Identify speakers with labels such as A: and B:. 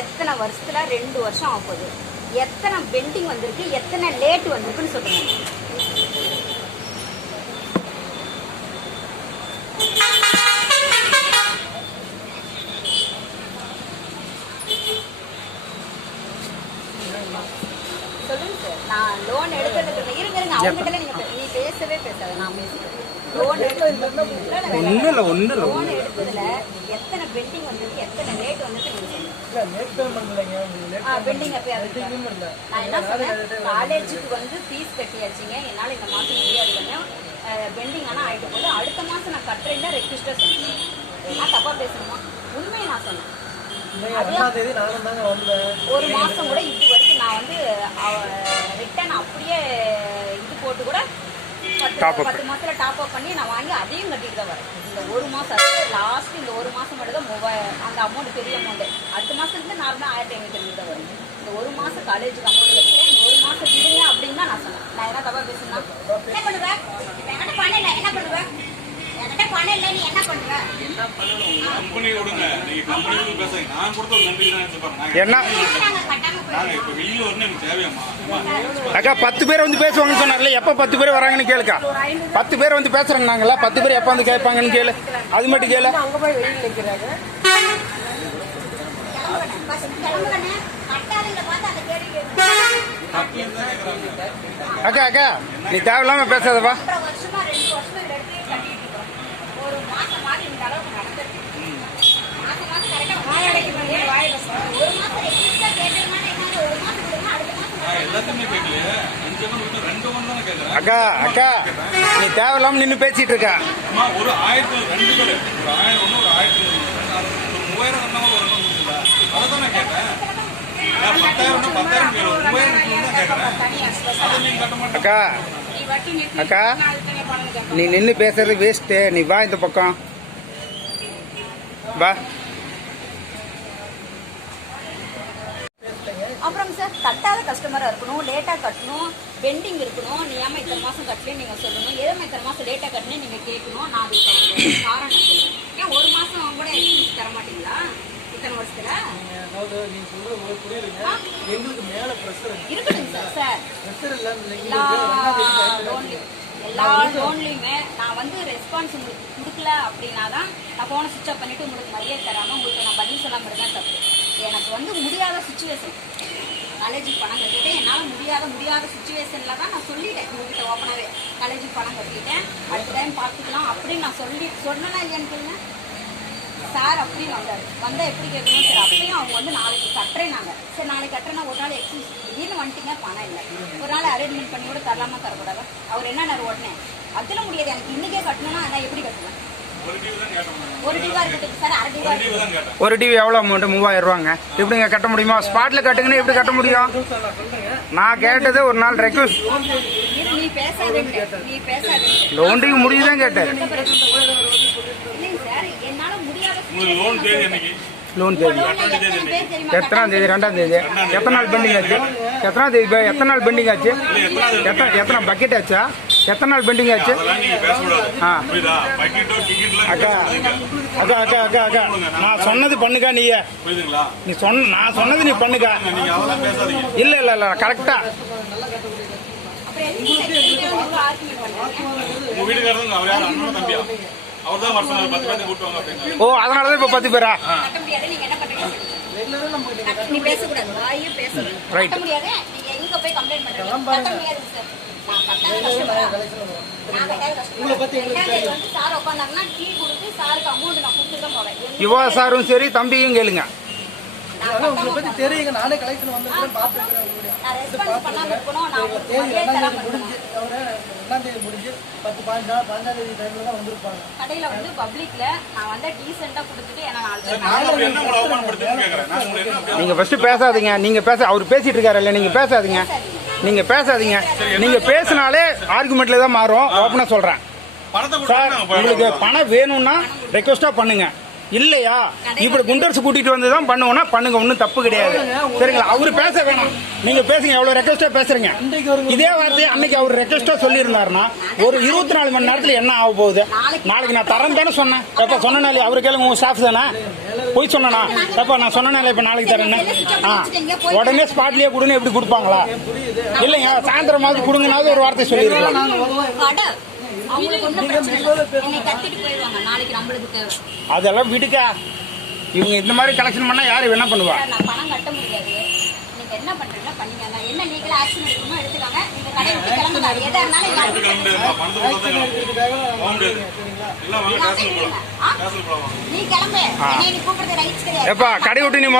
A: எத்தனை வருஷத்துல ரெண்டு வருஷம் ஆக போகுது எத்தனை பெண்டிங் வந்திருக்கு? எத்தனை லேட் வந்திருக்குன்னு சொல்லுங்க. சொல்லுங்க சார் நான் லோன் எடுக்கிறதுக்கு இருங்க இருங்க. அவங்க கிட்ட நீங்க நீ பேசவே பேசாத நான் பேசுறேன். லோன் எடுக்கிறது
B: ஒன்றும் இல்லை ஒன்றும் இல்லை
A: லோன் எடுத்ததுல எத்தனை பெண்டிங் வந்திருக்கு எத்தனை லேட் வந்திருக்கு நீங்க
C: payment இல்ல.
A: நான் என்ன சொன்னேன்? காலேஜுக்கு வந்து ஃபீஸ் கட்டியாச்சுங்க. என்னால் இந்த மாதம் முடியாதுங்க பெண்டிங் ஆனால் ஆகிட்டு போது அடுத்த மாதம் நான் கட்டுறேன் ரெக்வஸ்ட்டாக சொன்னேன். நான் தப்பாக பேசணுமா உண்மையை நான் சொன்னேன். ஒரு மாதம் கூட இது வரைக்கும் நான் வந்து ரிட்டன் அப்படியே இது போட்டு கூட பத்து பத்து மாசத்துல டாப் அப் பண்ணி நான் வாங்கி அதையும் கட்டிட்டு தான் வரேன். இந்த ஒரு மாசம் லாஸ்ட் இந்த ஒரு மாசம் மட்டும் தான் மூவாயிரம் அந்த அமௌண்ட் பெரிய அமௌண்ட் அடுத்த மாசத்துக்கு நார்மலாக ஆயிரத்தி ஐநூத்தி ஐநூறு தான் வரும் இந்த ஒரு மாசம் காலேஜுக்கு அமௌண்ட் இந்த ஒரு மாசம் விடுங்க அப்படின்னு தான் நான் சொன்னேன். நான் என்ன தப்பா பேசுனா என்ன பண்ணுவேன் என்ன பண்ணுவேன் பணம் நீ என்ன?
D: கம்பெனி விடுங்க நீங்க கம்பெனி பேசுங்க நான் கொடுத்த ஒரு தான்
A: நாங்க
D: இப்ப வெளியில வரணும் எனக்கு
B: அக்கா பத்து பேர் வந்து பேசுவாங்கன்னு சொன்னார்ல எப்போ பத்து பேர் வராங்கன்னு கேளுக்கா. பத்து பேர் வந்து பேசுறாங்க நாங்களா பத்து பேர் எப்போ வந்து கேட்பாங்கன்னு கேளு. அது மட்டும் கேளு.
C: அங்க போய்
B: அக்கா அக்கா நீ தேவையில்லாம பேசாதப்பா
A: ஒன்றரை வருஷமா ரெண்டு வருஷமா இந்த இடத்துலயே கட்டிட்டு இருக்கோம் ஒரு மாசம் மாதிரி இந்த அளவுக்கு நடந்திருக்கு மாசம் மாசம் கரெக்டா வாய் அடைக்கணும் வாய் பேசணும் ஒரு மாசம் எக்ஸ்ட்ரா கேட்டீங்கன்னா என்ன ஒரு மாசம் கொடுங்க அடுத்த மாசம்
D: நான் எல்லாத்தையுமே கேட்கலையே அஞ்சு அமௌண்ட் விட்டு ரெண்டு அமௌண்ட் தானே கேட்கறேன்
B: அக்கா அக்கா நீ தேவையில்லாம நின்று பேசிட்டு இருக்கா.
D: அம்மா ஒரு ஆயிரத்தி ரெண்டு பேர் ஒரு ஆயிரம் ஒன்று ஒரு ஆயிரத்தி மூவாயிரம் ரெண்டாவது ஒரு அமௌண்ட் கொடுத்துருந்தா அதை தான் நான் கேட்டேன். பத்தாயிரம் பத்தாயிரம் மூவாயிரம் கேட்கறேன்
B: அக்கா அக்கா நீ நின்று பேசுறது வேஸ்ட்டு நீ வா இந்த பக்கம். வா
A: அப்புறம் சார் கட்டாத கஸ்டமரா இருக்கணும் லேட்டா கட்டணும் பெண்டிங் இருக்கணும். நீ ஏமா இத்தனை மாசம் கட்டல நீங்க சொல்லணும். ஏமா இத்தனை மாசம் லேட்டா கட்டணும் நீங்க கேட்கணும். நான் அதுக்கு காரணம் ஏன் ஒரு மாசம் கூட எக்ஸ்பீரியன்ஸ் தர மாட்டீங்களா? இத்தனை வருஷத்துல?
C: எங்களுக்கு மேல ப்ரெஷர்
A: இருக்கட்டும் சார் சார் எல்லா லோன்லையும் நான் வந்து ரெஸ்பான்ஸ் உங்களுக்கு கொடுக்கல அப்படின்னா தான் நான் ஃபோனை சுவிச் ஆஃப் பண்ணிட்டு உங்களுக்கு மரியாதை தராம உங்களுக்கு நான் பதில் சொல்லாம இருந்தால் தப்பு. எனக்கு வந்து முடியாத சுச்சுவேஷன் காலேஜுக்கு பணம் கட்டிட்டேன் என்னால் முடியாத முடியாத சுச்சுவேஷனில் தான் நான் சொல்லிட்டேன். உங்ககிட்ட ஓப்பனாகவே காலேஜுக்கு பணம் கட்டிட்டேன். அடுத்த டைம் பார்த்துக்கலாம் அப்படின்னு நான் சொல்லி சொன்னேன்னா இல்லையான்னு கேளுங்க சார் அப்படின்னு வந்தார். வந்தால் எப்படி கேட்கணும்? சார் அப்படியும் அவங்க வந்து நாளைக்கு கட்டுறேன் சரி நாளைக்கு கட்டுறேன்னா ஒரு நாள் எக்ஸ்கூஸ் திடீர்னு வந்துட்டீங்க பணம் இல்லை. ஒரு நாள் அரேஞ்ச்மெண்ட் பண்ணி கூட தரலாமா தரக்கூடாது? அவர் என்ன உடனே? அதில் முடியாது. எனக்கு இன்றைக்கே கட்டணும்னா அதான் எப்படி கட்டுவேன்
D: ஒரு டிவி தான் கேட்டேன்
A: ஒரு டிவா இருக்கட்டும் சார் அரை டிவா
D: ஒரு டிவி தான் கேட்டேன்
B: ஒரு டிவி எவ்வளோ அமௌண்ட் மூவாயிரம் ரூபாங்க. எப்படிங்க கட்ட முடியுமா? ஸ்பாட்ல கட்டுங்கன்னா எப்படி கட்ட முடியும்?
C: நான்
B: கேட்டது ஒரு நாள் ரெக்வஸ்ட்
A: பேசாதேன்ட்டு
B: லோன்றிக்கு முடியுதான் கேட்டேன்.
D: லோன் தேதி
B: லோன் எத்தனாம் தேதி? ரெண்டாம் தேதி? எத்தனை நாள் பெண்டிங் ஆச்சு? எத்தனாம் தேதி எத்தனை நாள் பெண்டிங் ஆச்சு? எத்தனை எத்தனை பக்கெட் ஆச்சா? எத்தனை நாள் பெண்டிங் ஆச்சு? ஆ. அக்கா அக்கா அக்கா அக்கா அக்கா. நான் சொன்னது பண்ணுக்கா நீ நீ சொன்ன நான் சொன்னது நீ பண்ணுக்கா? இல்ல இல்ல இல்ல கரெக்டா
A: அப்புறம் எதுக்கு ஆர்குமெண்ட் பண்றீங்க
D: உங்க வீட்டுக்காரங்க அவர் யார்? அண்ணன் தம்பியா? அவர் தான் வருஷம் நாள் பத்து பேர்த்து கூட்டுவாங்க அப்படின்னு
B: ஓ அதனாலதான் இப்ப பத்து பேரா?
A: கட்ட முடியாது நீங்க என்ன பண்றீங்க கட்ட- நீ பேசக்கூடாது. வாயே பேசணும்
B: Right.
A: கட்ட முடியாது? நீங்க எங்க போய் கம்ப்ளைண்ட் பண்றீங்க? கட்ட முடியாது சார் நான் கட்டாத கஸ்டமரா நான் கட்டாத கஸ்டமர் ரெண்டாம் தேதி வந்து சார் உட்காந்தாங்கன்னா டீ கொடுத்து சாருக்கு அமௌண்ட் நான் கொடுத்துட்டு தான் போவேன். எங்க-
B: யுவா சாரும் சரி தம்பியும் கேளுங்க.
C: ஆனா உங்களை
A: கட்டாம
C: பத்தி தெரியுங்க. நானே கலெக்ஷன் வந்துருக்கேன் பார்த்துக்கிறேன் உங்களுடைய.
A: நான் ரெஸ்பான்ஸ் பண்ணாம இருக்கணும் நான் உங்களுக்கு
C: தேதி
A: மரியாதை
C: ரெண்டாம்
A: தராம
C: தேதி
A: இருக்கணும்
C: முடிஞ்சு அவரு ரெண்டாம் தேதி முடிஞ்சு பத்து பதினஞ்சு நாள் பதினஞ்சாம் தேதி டைம்ல தான் வந்திருப்பாங்க.
A: கடையில வந்து பப்ளிக்ல நான் வந்து டீசெண்டா கொடுத்துட்டு ஏன்னா நாலு பேர்
D: நான் அப்படி என்ன உங்களை அவமானப்படுத்துன்னு கேட்கறேன் நான் உங்களை என்ன
B: நீங்க ஃபர்ஸ்ட் பேசாதீங்க. நீங்க பேச அவர் பேசிட்டு இருக்காரு இல்ல நீங்க பேசாதீங்க. நீங்க பேசாதீங்க. நீங்க பேசினாலே ஆர்குமெண்ட்ல தான் மாறும். ஓப்பனா சொல்றேன். உங்களுக்கு பணம் வேணும்னா ரெக்வஸ்டா பண்ணுங்க. இல்லையா? இப்படி குண்டர்ஸ் கூட்டிட்டு வந்து தான் பண்ணுவோம்னா பண்ணுங்க ஒன்றும் தப்பு கிடையாது. சரிங்களா? அவரு பேச வேணாம். நீங்க பேசுங்க எவ்வளவு ரெக்வஸ்டா பேசுறீங்க? இதே வார்த்தையை அன்னைக்கு அவர் ரெக்வஸ்டா சொல்லியிருந்தாருன்னா ஒரு இருபத்தி நாலு மணி நேரத்துல என்ன ஆக போகுது? நாளைக்கு. நான் தரேன் தானே சொன்னேன். எப்ப சொன்னனாலே அவரு கேளுங்க உங்க ஸ்டாஃப் தானே? போய் சொன்னனா? எப்ப நான் சொன்னனால இப்ப நாளைக்கு தரேன்னு? ஆ. உடனே ஸ்பாட்லயே கொடுன்னு எப்படி கொடுப்பாங்களா? இல்லைங்க சாயந்தரமாவது கொடுங்கனாவது ஒரு வார்த்தை சொல்லிருக்கலாம்
A: அவங்களுக்கு ஒன்றும் பிரச்சனை இல்லை என்னை கட்டிட்டு போயிடுவாங்க. நாளைக்கு நம்மளுக்கு தேவை.
B: அதெல்லாம் விடுக்கா இவங்க இந்த மாதிரி கலெக்ஷன் பண்ணா யாரு என்ன பண்ணுவா?
A: சார், நான் பணம் கட்ட முடியாது. நீங்க என்ன பண்றீங்களோ பண்ணீங்க. நான் என்ன லீகல் ஆக்ஷன் எடுக்கணுமோ எடுத்துக்காங்க. இந்த கடை விட்டு கிளம்புங்க. எதா இருந்தாலும் இங்க
D: கிளம்ப முடியாதுப்பா பணத்தை கொடுத்தா கிளம்ப போக முடியாது எல்லாம் வாங்க.
A: நான்
D: கேசல் போலாம்
A: செய்யறேன். ஆ?
D: கேசல் போலாம். வாங்க
A: நீ கிளம்பு. என்னை நீ கூப்பிடுறது ரைட்ஸ் கிடையாது.
B: எப்பா கடை விட்டு நீ